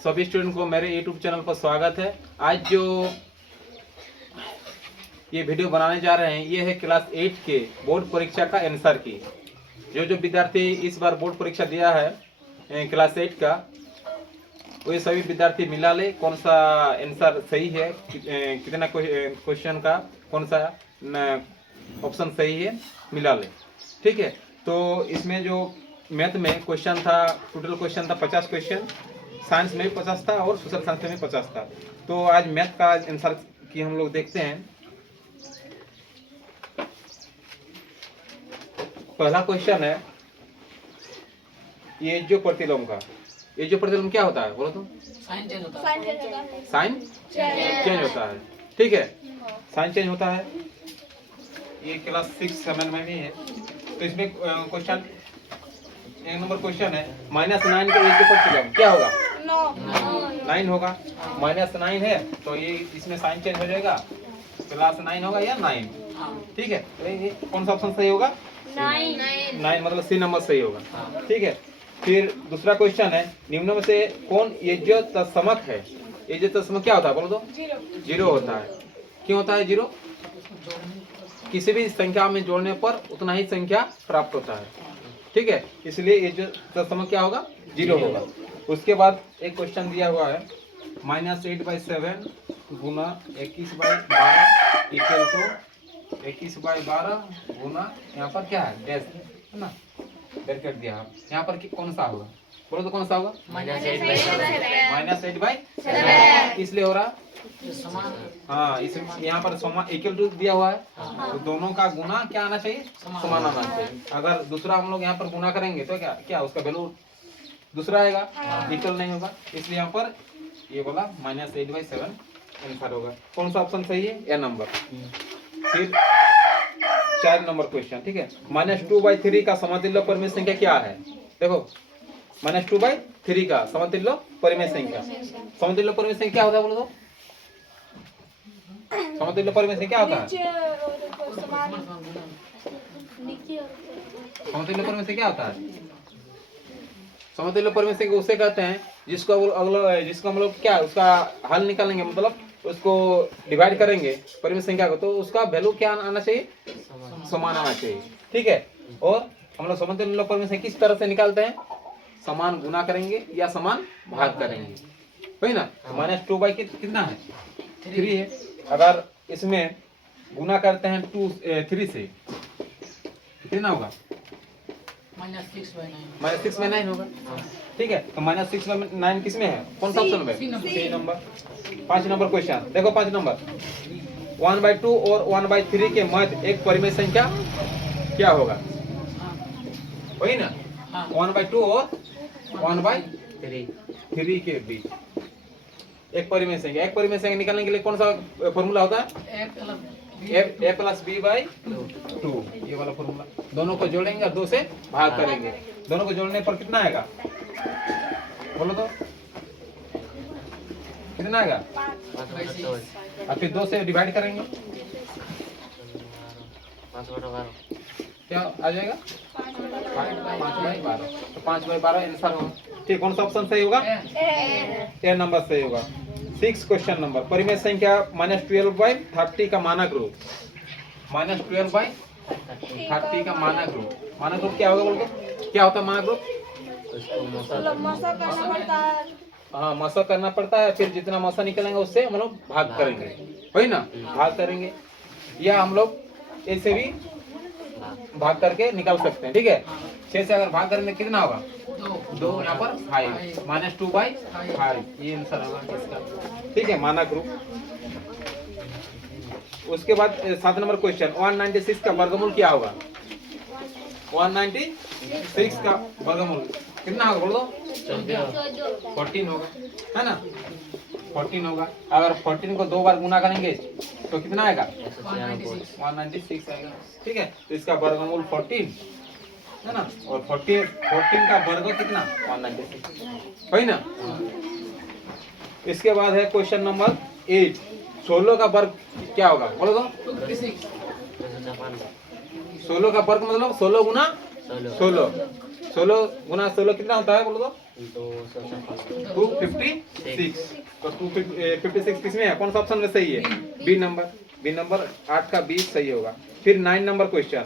सभी स्टूडेंट को मेरे यूट्यूब चैनल पर स्वागत है। आज जो ये वीडियो बनाने जा रहे हैं ये है क्लास 8 के बोर्ड परीक्षा का आंसर की। जो विद्यार्थी इस बार बोर्ड परीक्षा दिया है क्लास 8 का, वो ये सभी विद्यार्थी मिला ले कौन सा आंसर सही है, कितना क्वेश्चन का कौन सा ऑप्शन सही है, मिला ले। ठीक है, तो इसमें जो मैथ में क्वेश्चन था, टोटल क्वेश्चन था 50 क्वेश्चन, साइंस में भी 50 था और सोशल साइंस में भी 50 था। तो आज मैथ का आंसर की हम लोग देखते हैं। पहला क्वेश्चन है ये जो प्रतिलोम का, ये जो प्रतिलोम क्या होता है बोलो तो? साइन चेंज होता है। साइन चेंज होता है। ठीक है, साइन चेंज होता है। ये क्लास 6-7 में भी है। तो इसमें क्वेश्चन एक नंबर क्वेश्चन है -9 का ये जो प्रतिलोम क्या होगा? 9 होगा। -9 है तो ये इसमें साइन चेंज हो जाएगा, क्लास 9 होगा या 9। ठीक है, तो ये कौन सा ऑप्शन सही होगा? 9 मतलब सी नंबर सही होगा। ठीक है, फिर दूसरा क्वेश्चन है निम्न में से कौन ये जो तत्समक है, ये जो तत्समक क्या होता है बोलो तो? जीरो होता है। क्यों होता है जीरो? किसी भी संख्या में जोड़ने पर उतना ही संख्या प्राप्त होता है। ठीक है, इसलिए ये जो तत्समक क्या होगा? जीरो होगा। उसके बाद एक क्वेश्चन दिया हुआ है -8/7 गुना 21/12 इक्वल टू 21/12 गुना यहाँ पर क्या है डैश है ना, ब्रैकेट दिया है। यहाँ पर कौन सा होगा बोलो तो? कौन सा होगा? -8/7 इसलिए हो रहा हाँ, इस यहाँ पर समान इक्वल टू दिया हुआ है, तो दोनों का गुना क्या आना चाहिए? समान आना चाहिए। अगर दूसरा हम लोग यहाँ पर गुना करेंगे तो क्या क्या उसका वैल्यू दूसरा आएगा, इक्वल नहीं होगा। इसलिए यहाँ पर ये बोला -8/7 आंसर होगा। कौन सा ऑप्शन सही है? ए नंबर। फिर 4 नंबर क्वेश्चन। ठीक है, -2/3 का समतुल्य परिमेय संख्या क्या है? देखो, -2/3 का समतुल्य परिमेय संख्या। समतुल्य परिमेय संख्या क्या होता है बोलो तो? समतुल्य परिमेय संख्या क्या होता है? समतुल्य परिमेय संख्या क्या होता है? समतुल्य परिमेय संख्या उसे कहते हैं जिसको हम लोग क्या उसका हल निकालेंगे, मतलब उसको डिवाइड करेंगे परिमेय संख्या को, तो उसका वैल्यू क्या आना चाहिए? समान आना चाहिए। ठीक है, और हम लोग समतुल्य परिमेय संख्या किस तरह से निकालते हैं? समान गुना करेंगे या समान भाग करेंगे, वही ना। -2 कितना है? 3 है। अगर इसमें गुना करते हैं 3 से कितना होगा? -6/9 होगा। ठीक है, तो -6/9 किस में है? कौन सा ऑप्शन में? सी नंबर। 5 नंबर क्वेश्चन देखो, 5 नंबर 1/2 और 1/3 के मध्य एक परिमेय संख्या क्या होगा? वही ना, 1/2 और 1/3 के बीच एक परिमेय संख्या। एक परिमेय संख्या निकालने के लिए कौन सा फॉर्मूला होता है? a + b/2, ये वाला फॉर्मूला। दोनों को जोड़ेंगे और 2 से भाग करेंगे। दोनों को जोड़ने पर कितना आएगा बोलो तो? कितना आएगा? और फिर 2 से डिवाइड करेंगे, 5/12 क्या आ जाएगा? 5/12। तो 5/12 आंसर होगा। ठीक, कौन सा ऑप्शन सही होगा? ए नंबर सही होगा। 6 क्वेश्चन नंबर परिमेय संख्या -12/30 का मानक रूप। -12/30 का मानक रूप। मानक रूप क्या होगा बोल के? क्या होता है मानक रूप? हाँ, मसा करना पड़ता है, फिर जितना मसा निकलेंगे उससे हम लोग भाग करेंगे, वही ना, भाग करेंगे। या हम लोग ऐसे भी भाग करके निकाल सकते हैं। ठीक है, 6 से अगर भाग करेंगे कितना होगा? 2 यहाँ पर 5 -2/5 ये आंसर होगा इसका। ठीक है, मानक रूप। उसके बाद 7 नंबर क्वेश्चन 196 का वर्गमूल क्या होगा? 196 का वर्गमूल कितना होगा बोलो? 14 होगा, है ना, 14 होगा। अगर 14 को 2 बार गुना करेंगे तो कितना आएगा? 196 आएगा। ठीक है, तो इसका वर्गमूल 14 है ना, और 14 का वर्ग कितना? 196, वही ना। इसके बाद है क्वेश्चन नंबर 8 16 का वर्ग क्या होगा बोलो तो? 16 का वर्ग मतलब 16 गुना 16 कितना होता है बोलो तो? 256। तो 256 किसमें है, कौन सा ऑप्शन में सही है? B number. बी नंबर 8 का बी सही होगा। फिर 9 नंबर क्वेश्चन,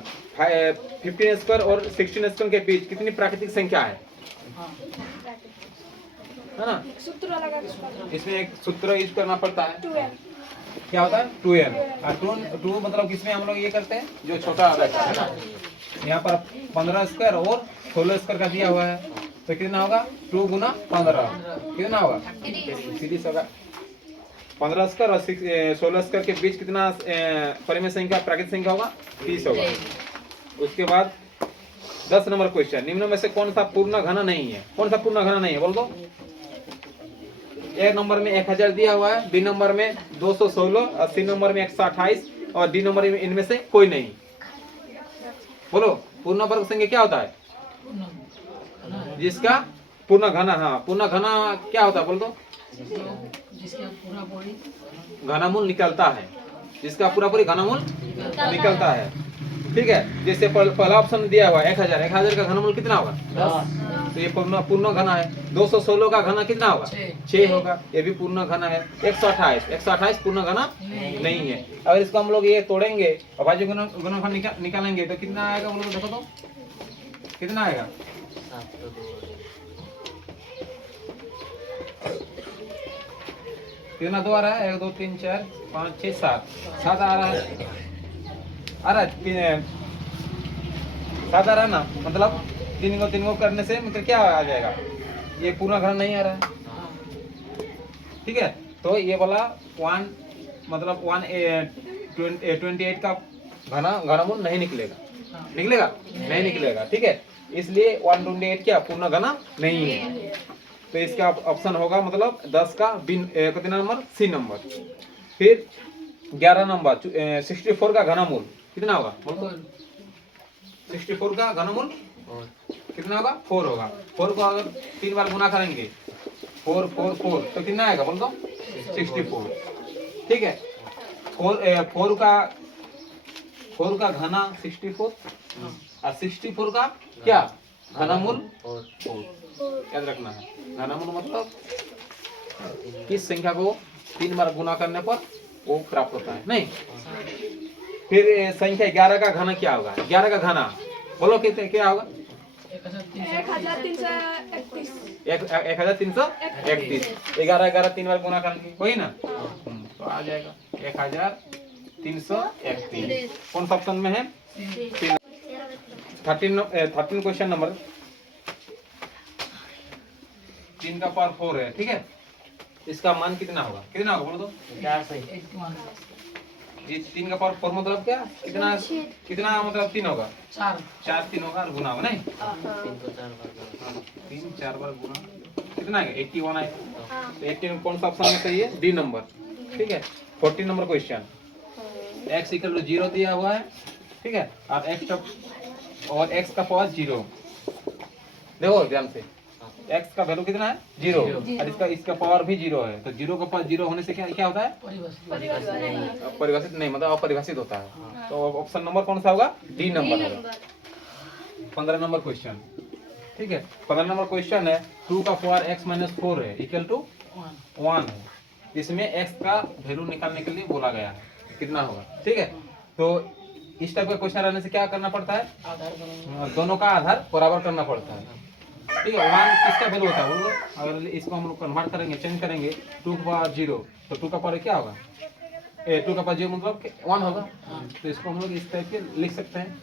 15 स्क्वायर और 16 स्क्वायर के बीच कितनी प्राकृतिक संख्या है ना? सूत्र लगा के इसका इसमें एक सूत्र यूज करना पड़ता है, 2m क्या होता है 2n। और 2 मतलब किसमें हम लोग ये करते हैं, जो छोटा रहता है ना। यहाँ पर 15 स्क्वायर और 16 स्क्वायर का दिया हुआ है, तो कितना होगा 2 गुना 15 कितना होगा, सीरीज होगा 15 स्क्वायर और 16 स्क्वायर के बीच कितना परिमेय संख्या प्राकृतिक संख्या होगा, 30 होगा। उसके बाद 10 नंबर क्वेश्चन, निम्न में से कौन सा पूर्ण घन नहीं है? कौन सा पूर्ण घन नहीं है बोल दो। ए नंबर में 1000 दिया हुआ है, बी नंबर में 216 और सी नंबर में 128 और डी नंबर में इनमें से कोई नहीं। बोलो पूर्ण वर्ग संख्या क्या होता है? जिसका पूर्ण घन, हाँ पूर्ण घन क्या होता है बोल दो। जिसका पूरा बॉडी घनमूल निकलता है, जिसका पूरा पूरी घनमूल निकलता है। ठीक है, जैसे पहला ऑप्शन दिया हुआ 1000, 1000 का घनमूल कितना होगा 10, तो ये पूर्ण घन है। 216 का घन कितना होगा 6 होगा, ये भी पूर्ण घन है। 128 पूर्ण घन नहीं है। अगर इसको हम लोग ये तोड़ेंगे और भाज्य गुणनफल निकालेंगे तो कितना आएगा बोलो, देखो तो कितना आएगा। कितना 2 आ रहा है, 1 2 3 4 5 6 7 आ रहा है, आ रहा है 7 आ रहा है ना, मतलब 3 को करने से मतलब क्या आ जाएगा, ये पूर्ण घन नहीं आ रहा है। ठीक है, तो ये वाला 1 मतलब 128 का घनमूल नहीं निकलेगा, नहीं निकलेगा। ठीक है, इसलिए 128 क्या पूर्ण घन नहीं है। तो इसका ऑप्शन होगा मतलब 10 का कितना नंबर, सी नंबर। फिर 11 नंबर 64 का घनमूल कितना होगा, 64 का घनमूल कितना होगा 4 होगा। 4 को अगर 3 बार गुना करेंगे 4 4 4 तो कितना आएगा बोल दो 64। ठीक है, 4 का घना 64 और 64 का क्या घनमूल 4, याद रखना है। घनमूल मतलब किस संख्या को 3 बार गुना करने पर वो प्राप्त होता है, नहीं। फिर संख्या 11 का घना क्या होगा, 11 का घना बोलो कितने क्या होगा, 1331 1331। 11 3 बार गुना करेंगे वही ना, तो आ जाएगा 1331। कौन सा ऑप्शन में है, 13 क्वेश्चन नंबर 3 का पावर 4 है। ठीक है, इसका मान कितना होगा बोलो तो, 81 ये 3 का पावर 4 मतलब क्या, कितना मतलब 3 होगा 4 3 होगा और गुना होगा नहीं, 3 4 बार गुना कितना है 81 है। तो 81 कौन सा ऑप्शन में सही है, डी नंबर। ठीक है, 14 number question, x equal to 0 दिया हुआ है। ठीक है, और x का पावर 0, देखो ध्यान से, x का वैल्यू कितना है 0 और इसका पावर भी 0 है। तो 0 का पावर 0 होने से क्या होता है, परिभाषित नहीं मतलब अपरिभाषित होता है। तो ऑप्शन नंबर कौन सा होगा, डी नंबर होगा। 15 नंबर क्वेश्चन, ठीक है, 15 नंबर क्वेश्चन है 2 का पावर x माइनस 4 है इक्वल टू 1 है। इसमें x का वैल्यू निकालने के लिए बोला गया है, कितना होगा। ठीक है, तो इस टाइप का क्वेश्चन रहने से क्या करना पड़ता है, दोनों का आधार बराबर करना पड़ता है। ठीक है, 1 किसका वैल्यू होता है बोलो, अगर इसको हम लोग कन्वर्ट करेंगे, चेंज करेंगे 2 का पावर 0, तो 2 का पावर क्या होगा 2 का पावर 0 मतलब 1 होगा। तो इसको हम लोग इस टाइप के लिख सकते हैं।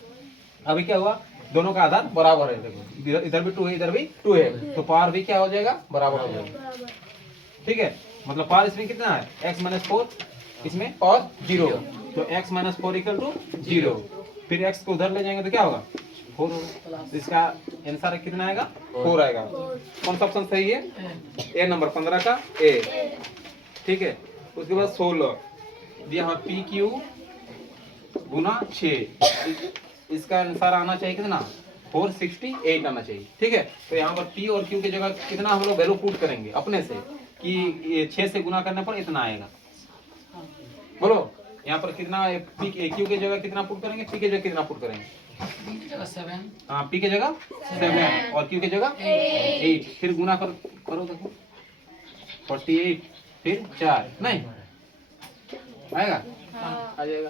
अभी क्या हुआ, दोनों का आधार बराबर है, देखो इधर भी 2 है इधर भी 2 है, तो पावर भी क्या हो जाएगा, बराबर हो जाएगा। ठीक है, मतलब पावर इसमें कितना है x माइनस 4, इसमें पावर 0, तो x माइनस 4 इक्वल टू 0। फिर x को उधर ले जाएंगे तो क्या होगा 4 होगा। इसका आंसर कितना आएगा 4 आएगा। कौन सा ऑप्शन सही है, ए नंबर 15 का ए। ठीक है, उसके बाद 16 दिया हुआ पी क्यू गुना 6, इसका आंसर आना चाहिए कितना 468 आना चाहिए। ठीक है, तो यहाँ पर P और Q की जगह कितना हम लोग वैल्यू पुट करेंगे अपने से, कि ये 6 से गुना करने पर इतना आएगा। बोलो यहाँ पर कितना Q की जगह कितना पुट करेंगे, P की जगह कितना पुट करेंगे, बी की जगह 7 हाँ पी की जगह 7 और क्यू की जगह 8, फिर गुना करो देखो 48 फिर 4 नहीं आएगा, आ जाएगा।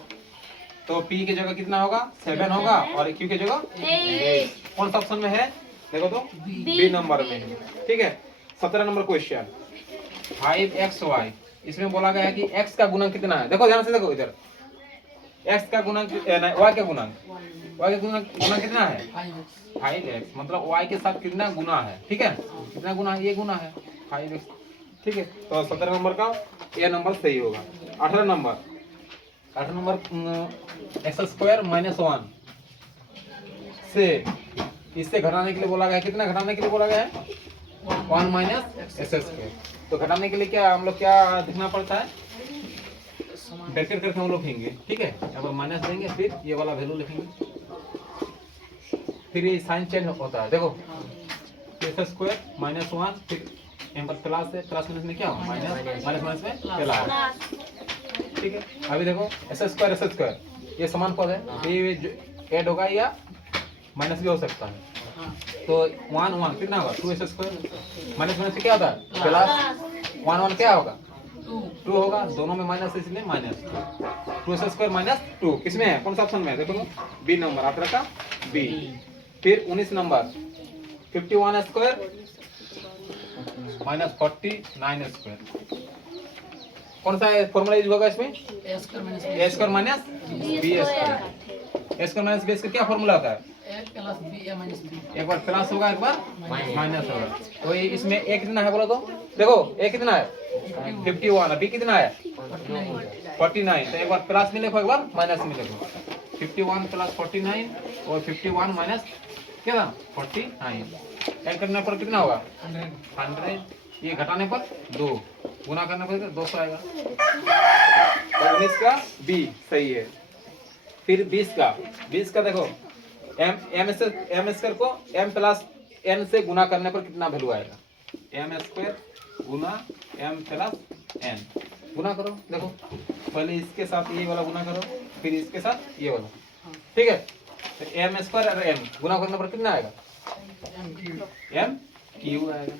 तो पी की जगह कितना होगा 7 होगा और क्यू की जगह 8। कौन सा ऑप्शन में है देखो तो बी नंबर में है। ठीक है 17 नंबर क्वेश्चन 5xy, इसमें बोला गया है कि x का गुणक कितना है। देखो ध्यान से देखो इधर x का गुणक y का गुणक कितना है 5x, मतलब y के साथ कितना गुना है। ठीक है कितना गुना है, ये गुना है 5x। ठीक है तो 17 नंबर का ये नंबर सही होगा। 18 नंबर x² - 1 से इससे घटाने के लिए बोला गया है। कितना घटाने के लिए बोला गया है 1 - x²। तो घटाने के लिए क्या हम लोग क्या देखना पड़ता है, ब्रैकेट करके हम लोग लिखेंगे। ठीक है यहाँ पर माइनस देंगे फिर ये वाला वैल्यू लिखेंगे, फिर ये साइन चेंज होता है। देखो x² - 1 फिर यहाँ पर प्लस है, प्लस माइनस में क्या हो माइनस में प्लस। ठीक है अभी देखो x² ये समान पद है, ये ऐड होगा या माइनस भी हो सकता है। तो 1 कितना होगा 2x², माइनस से क्या होता है प्लस, 1 क्या होगा 2 होगा, दोनों में माइनस इसलिए माइनस 2x² - 2 किसमें है, कौन सा ऑप्शन में है देखो बी नंबर 18 का बी। फिर 19 नंबर 51² - 49², कौन सा फॉर्मूला यूज होगा इसमें a² - b²। a² - b² क्या फॉर्मूला होता है, एक बार प्लस होगा एक बार माइनस होगा। तो ये इसमें a कितना है बोलो तो देखो a कितना है 51, b कितना है 49। तो एक बार प्लस में लिखो एक बार माइनस में लिखो 51 + 49 और 51 माइनस क्या 49। ऐड करने पर कितना होगा 100, ये घटाने पर 2, गुना करने पर 200 आएगा। तो 19 का बी सही है। फिर 20 का देखो m² को m + n से गुना करने पर कितना वैल्यू आएगा, m² गुना m + n गुना करो। देखो पहले इसके साथ ये वाला गुना करो फिर इसके साथ ये वाला। ठीक है तो m² और m गुना करने पर कितना आएगा m³ आएगा,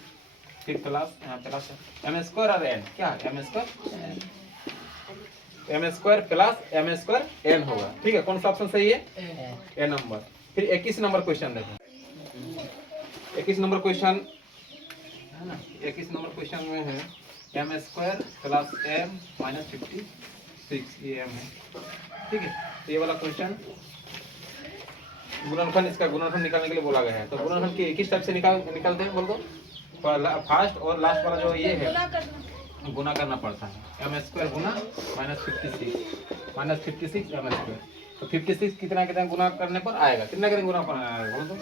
फिर प्लस यहाँ प्लस m² और n क्या m² + m² n होगा। ठीक है कौन सा ऑप्शन सही है ए नंबर। फिर 21 नंबर क्वेश्चन देखो 21 नंबर क्वेश्चन में है m² + m - 56 ये m है। ठीक है तो ये वाला क्वेश्चन गुणनफल, इसका गुणनफल निकालने के लिए बोला गया है। तो गुणनफल के किस टाइप से निकालते हैं बोल दो, फर्स्ट और लास्ट वाला जो ये है गुना करना पड़ता है m² गुना -56 m²। तो 56 कितना गुना करने पर आएगा, कितना गुना करना आएगा बोल दो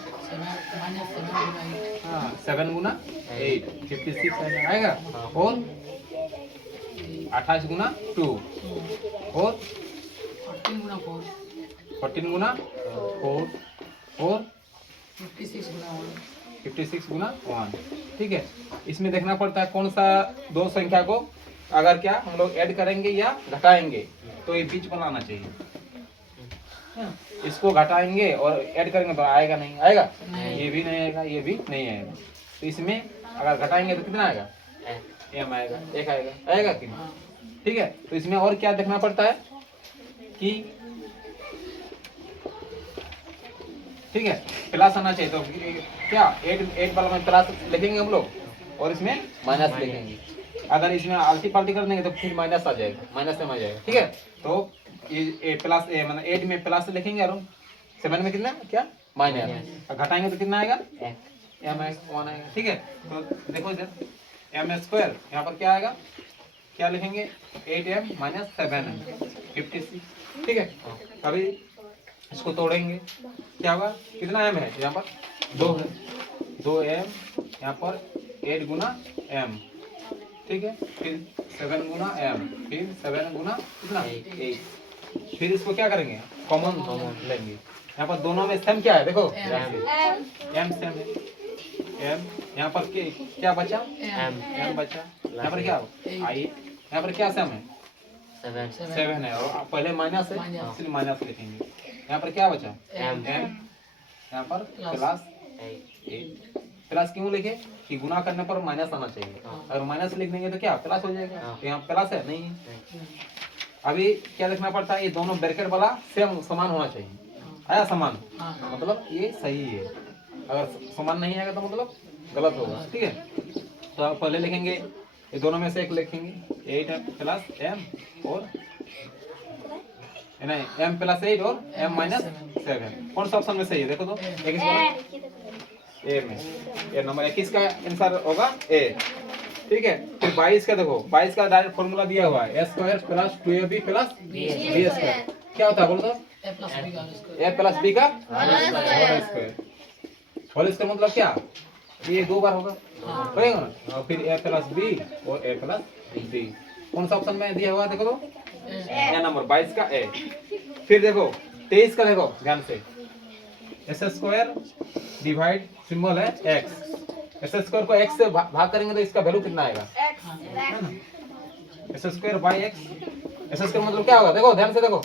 7 गुना 8 56 आएगा, और 28 गुना 2 और 14 गुना 4 और 56 गुना 1। ठीक है इसमें देखना पड़ता है कौन सा दो संख्या को अगर क्या हम लोग ऐड करेंगे या घटाएंगे तो ये बीच बनाना चाहिए। इसको घटाएंगे और ऐड करेंगे तो आएगा नहीं, आएगा ये भी नहीं आएगा, ये भी नहीं आएगा। तो इसमें अगर घटाएंगे तो कितना आएगा m आएगा, एक आएगा कि नहीं। ठीक है तो इसमें और क्या देखना पड़ता है कि ठीक है प्लस आना चाहिए। तो क्या 8 वाला में प्लस लिखेंगे हम लोग और इसमें माइनस लिखेंगे। अगर इसमें आल्टी पाल्टी कर देंगे तो फिर माइनस आ जाएगा, माइनस में आ जाएगा। ठीक है तो ये प्लस मतलब 8 में प्लस लिखेंगे और 7 में कितना क्या माइनस, घटाएंगे तो कितना आएगा m 1 आएगा। ठीक है तो देखो इधर m² यहाँ पर क्या आएगा, क्या लिखेंगे 8m - 7m 56। ठीक है अभी इसको तोड़ेंगे क्या होगा, कितना m है यहाँ पर 2 है, 2m यहाँ पर 8 गुना m। ठीक है फिर 7 गुना m, फिर 7 गुना कितना 8। फिर इसको क्या करेंगे कॉमन लेंगे। यहाँ पर दोनों में सेम क्या है देखो m सेम है, m यहाँ पर क्या बचा m बचा, यहाँ पर क्या i, यहाँ पर क्या सेम है 7 है और पहले माइनस है इसलिए माइनस लिखेंगे। यहाँ पर क्या बचा? M. यहाँ पर Plus. प्लस 8। प्लस क्यों लिखे कि गुना करने पर माइनस आना चाहिए, अगर माइनस लिख देंगे तो क्या प्लस हो जाएगा, तो यहाँ प्लस है नहीं है। अभी क्या लिखना पड़ता है, ये दोनों ब्रैकेट वाला सेम समान होना चाहिए, आया समान, हाँ। मतलब ये सही है, अगर समान नहीं आएगा तो मतलब गलत होगा, ठीक है। तो आप पहले लिखेंगे, ये दोनों में से एक लिखेंगे, 8 प्लस m और नहीं m प्लस 8 और m माइनस 7। कौन सा ऑप्शन में सही है देखो तो, एक ए में, ये नंबर 21 का आंसर होगा ए, ठीक है। फिर 22 का देखो, 22 का डायरेक्ट फॉर्मूला दिया हुआ है, a square plus 2ab plus b square, क्या होता है बोलो तो, A plus B का स्क्वायर। a प्लस b का होल स्क्वायर। होल स्क्वायर मतलब क्या, ये 2 बार होगा, होगा ना, और फिर a प्लस b और a प्लस b। कौन सा ऑप्शन में दिया हुआ है देखो तो, ए नंबर 22 का ए। फिर देखो 23 का, देखो ध्यान से, एस स्क्वायर डिवाइड सिंबल है x, एस स्क्वायर को x से भाग करेंगे तो इसका वैल्यू कितना आएगा, S square by x. S square मतलब क्या होगा, देखो ध्यान से देखो,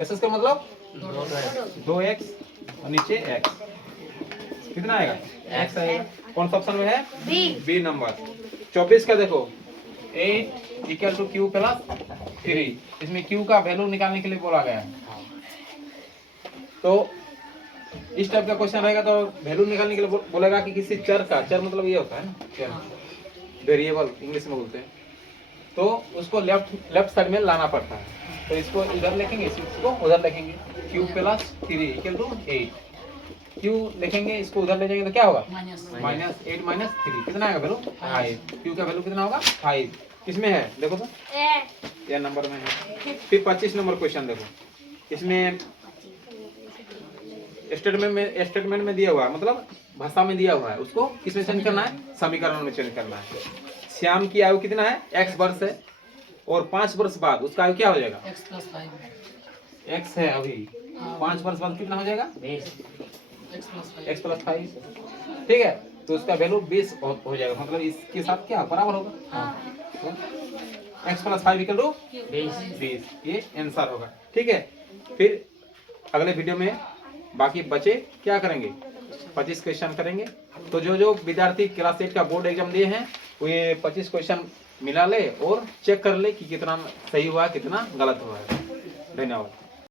एस स्क्वायर मतलब 2x और नीचे x, कितना आएगा x आएगा। कौन सा ऑप्शन में है, बी नंबर। 24 का देखो, 8 इक्वल टू q प्लस 3, इसमें q का वैल्यू निकालने के लिए बोला गया है। तो इस टाइप का क्वेश्चन रहेगा तो वैल्यू निकालने के लिए बोलेगा कि किसी चर का, चर मतलब ये होता है ना, चर वेरिएबल इंग्लिश में बोलते हैं, तो उसको लेफ्ट साइड में लाना पड़ता है। तो इसको इधर लिखेंगे, इसको उधर लिखेंगे, q plus 3 equal to 8, q लिखेंगे, इसको उधर ले जाएंगे तो क्या होगा, माइनस 8 माइनस 3, कितना आएगा वैल्यू 5, q का वैल्यू कितना होगा 5। किसमें है देखो तो, ये नंबर में है। फिर 25 नंबर क्वेश्चन देखो, इसमें स्टेटमेंट में दिया हुआ है, मतलब भाषा में दिया हुआ है, उसको किसमें चेंज करना है, समीकरण में चेंज करना है। श्याम की आयु कितना है, x वर्ष है, और 5 वर्ष बाद उसका आयु क्या हो जाएगा, X plus 5। x है अभी, 5 वर्ष बाद कितना हो जाएगा, x प्लस 5, ठीक है। तो उसका वैल्यू 20 हो जाएगा, मतलब इसके साथ क्या बराबर होगा, x प्लस 5 इक्वल टू 20, ये आंसर होगा, ठीक है। फिर अगले वीडियो में बाकी बचे क्या करेंगे, 25 क्वेश्चन करेंगे। तो जो विद्यार्थी क्लास 8 का बोर्ड एग्जाम दिए हैं वो ये 25 क्वेश्चन मिला ले और चेक कर ले कि कितना सही हुआ कितना गलत हुआ है। धन्यवाद।